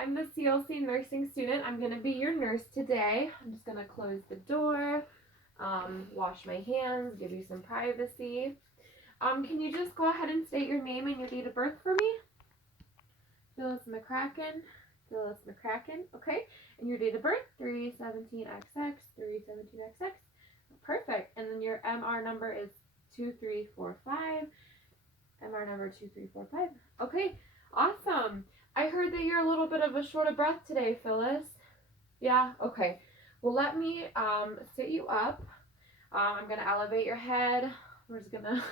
I'm the CLC nursing student. I'm going to be your nurse today. I'm just going to close the door, wash my hands, give you some privacy. Can you just go ahead and state your name and your date of birth for me? Phyllis McCracken. Phyllis McCracken. Okay. And your date of birth? 317XX. 317XX. Perfect. And then your MR number is 2345. MR number 2345. Okay. Awesome. I heard that you're a little bit of a short of breath today, Phyllis. Yeah? Okay. Well, let me sit you up. I'm going to elevate your head. We're just going to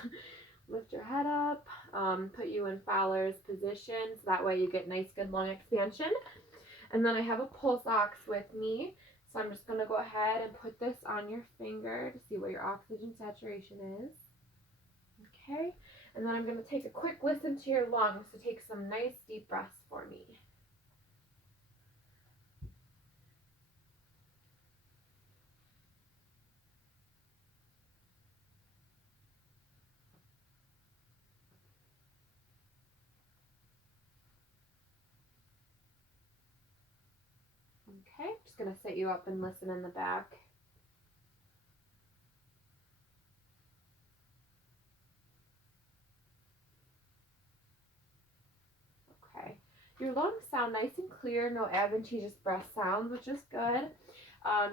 lift your head up, put you in Fowler's position so that way you get nice, good lung expansion. And then I have a pulse ox with me. So I'm just going to go ahead and put this on your finger to see what your oxygen saturation is. Okay. And then I'm going to take a quick listen to your lungs. So take some nice deep breaths for me. Okay, just going to sit you up and listen in the back. Okay, your lungs sound nice and clear, no adventitious breath sounds, which is good.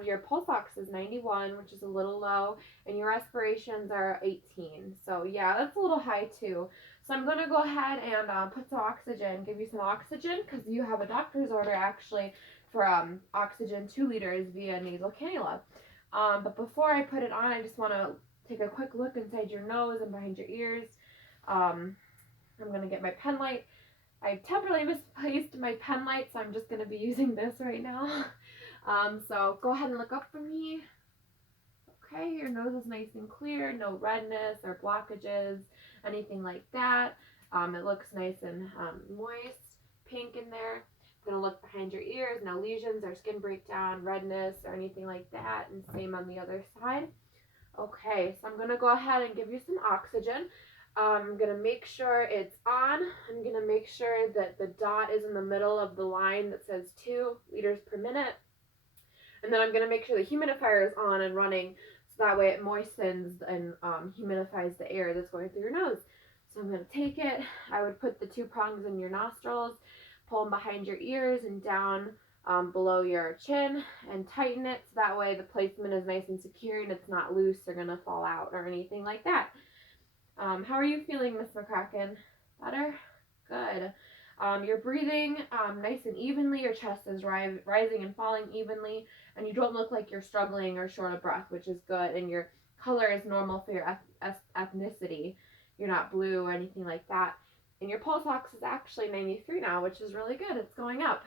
Your pulse ox is 91, which is a little low, and your respirations are 18. So yeah, that's a little high too. So I'm going to go ahead and put some oxygen, give you some oxygen, because you have a doctor's order actually for oxygen 2 liters via nasal cannula. But before I put it on, I just want to take a quick look inside your nose and behind your ears. I'm going to get my pen light. I temporarily misplaced my pen light, so I'm just going to be using this right now. So go ahead and look up for me. Okay, your nose is nice and clear, no redness or blockages, anything like that. It looks nice and moist, pink in there. I'm going to look behind your ears, no lesions or skin breakdown, redness or anything like that, and same on the other side. Okay, so I'm going to go ahead and give you some oxygen. I'm going to make sure it's on. I'm going to make sure that the dot is in the middle of the line that says 2 liters per minute. And then I'm going to make sure the humidifier is on and running so that way it moistens and humidifies the air that's going through your nose. So I'm going to take it. I would put the 2 prongs in your nostrils, pull them behind your ears and down below your chin and tighten it so that way the placement is nice and secure and it's not loose or going to fall out or anything like that. How are you feeling, Miss McCracken? Better? Good. You're breathing nice and evenly. Your chest is rising and falling evenly, and you don't look like you're struggling or short of breath, which is good. And your color is normal for your ethnicity. You're not blue or anything like that. And your pulse ox is actually 93 now, which is really good. It's going up.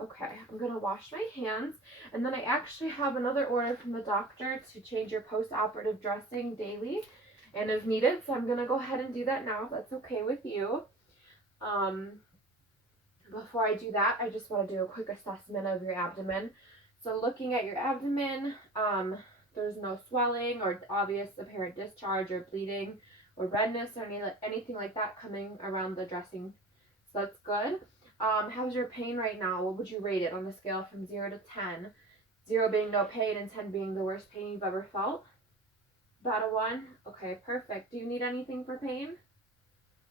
Okay, I'm going to wash my hands, and then I actually have another order from the doctor to change your post-operative dressing daily and as needed, so I'm going to go ahead and do that now if that's okay with you. Before I do that, I just want to do a quick assessment of your abdomen. So looking at your abdomen, there's no swelling or obvious apparent discharge or bleeding or redness or anything like that coming around the dressing. So that's good. How's your pain right now? What would you rate it on a scale from 0 to 10? 0 being no pain and 10 being the worst pain you've ever felt? About a 1? Okay, perfect. Do you need anything for pain?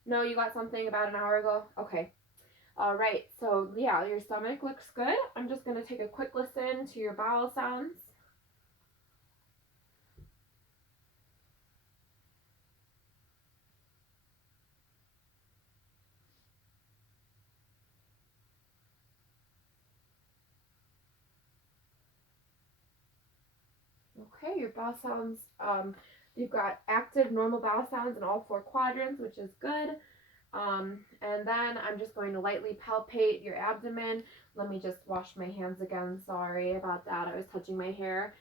No, you got something about an hour ago? Okay. All right, so yeah, your stomach looks good. I'm just going to take a quick listen to your bowel sounds. Okay, your bowel sounds, you've got active normal bowel sounds in all 4 quadrants, which is good. And then I'm just going to lightly palpate your abdomen. Let me just wash my hands again. Sorry about that. I was touching my hair.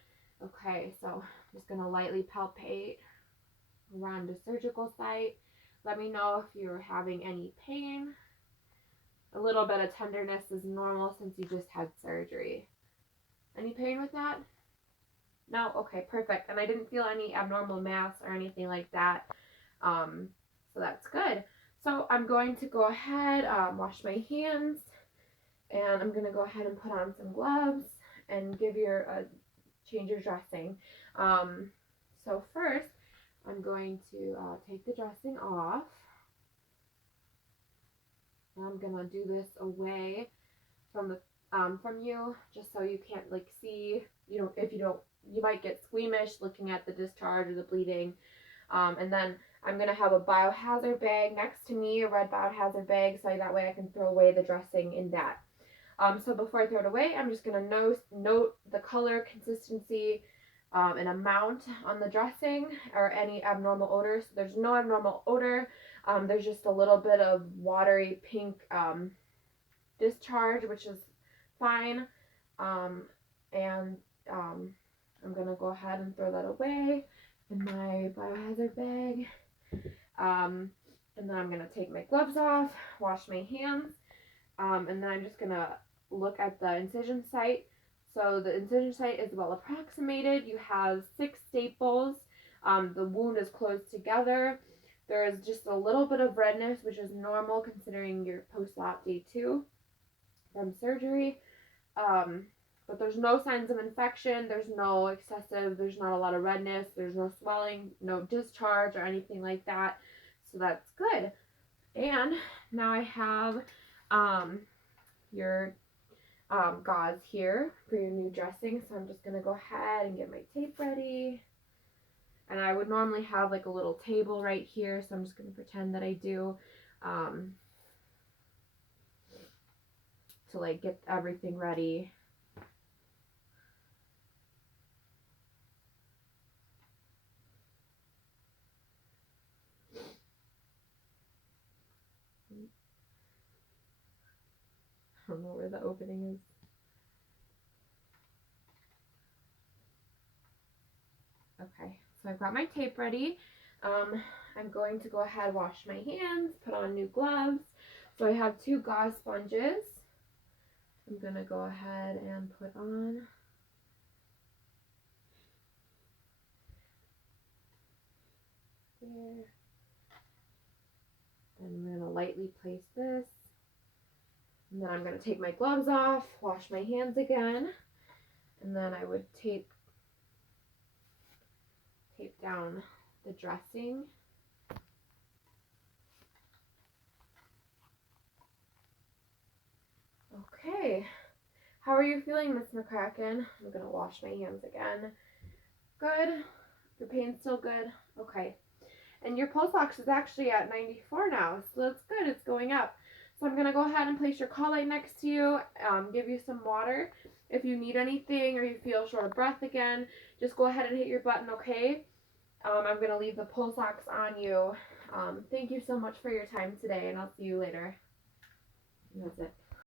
Okay, so I'm just going to lightly palpate around the surgical site. Let me know if you're having any pain. A little bit of tenderness is normal since you just had surgery. Any pain with that? No? Okay, perfect. And I didn't feel any abnormal mass or anything like that. So that's good. So I'm going to go ahead, wash my hands, And I'm gonna go ahead and put on some gloves and give your change your dressing. So first, I'm going to take the dressing off. And I'm gonna do this away from the from you, just so you can't like see. You know, if you don't, you might get squeamish looking at the discharge or the bleeding. And then I'm gonna have a biohazard bag next to me, a red biohazard bag, so that way I can throw away the dressing in that. So before I throw it away, I'm just gonna note the color, consistency, and amount on the dressing or any abnormal odor. So there's no abnormal odor. There's just a little bit of watery pink discharge, which is fine. Um, and I'm gonna go ahead and throw that away in my biohazard bag. And then I'm gonna take my gloves off, wash my hands, and then I'm just gonna look at the incision site. So the incision site is well approximated. You have 6 staples. The wound is closed together. There is just a little bit of redness, which is normal considering your post-op day 2 from surgery. Um, but there's no signs of infection. There's not a lot of redness. There's no swelling, no discharge or anything like that. So that's good. And now I have your gauze here for your new dressing. So I'm just going to go ahead and get my tape ready. And I would normally have like a little table right here. So I'm just going to pretend that I do to like get everything ready. I don't know where the opening is. Okay, so I've got my tape ready. I'm going to go ahead, wash my hands, put on new gloves. So I have 2 gauze sponges. I'm gonna go ahead and put on. There. And I'm gonna lightly place this. And then I'm gonna take my gloves off, wash my hands again, and then I would tape down the dressing. Okay, how are you feeling, Miss McCracken? I'm gonna wash my hands again. Good. Your pain's still good? Okay. And your pulse ox is actually at 94 now, so that's good. It's going up. So I'm going to go ahead and place your call light next to you, give you some water. If you need anything or you feel short of breath again, just go ahead and hit your button, okay? I'm going to leave the pulse ox on you. Thank you so much for your time today, and I'll see you later. And that's it.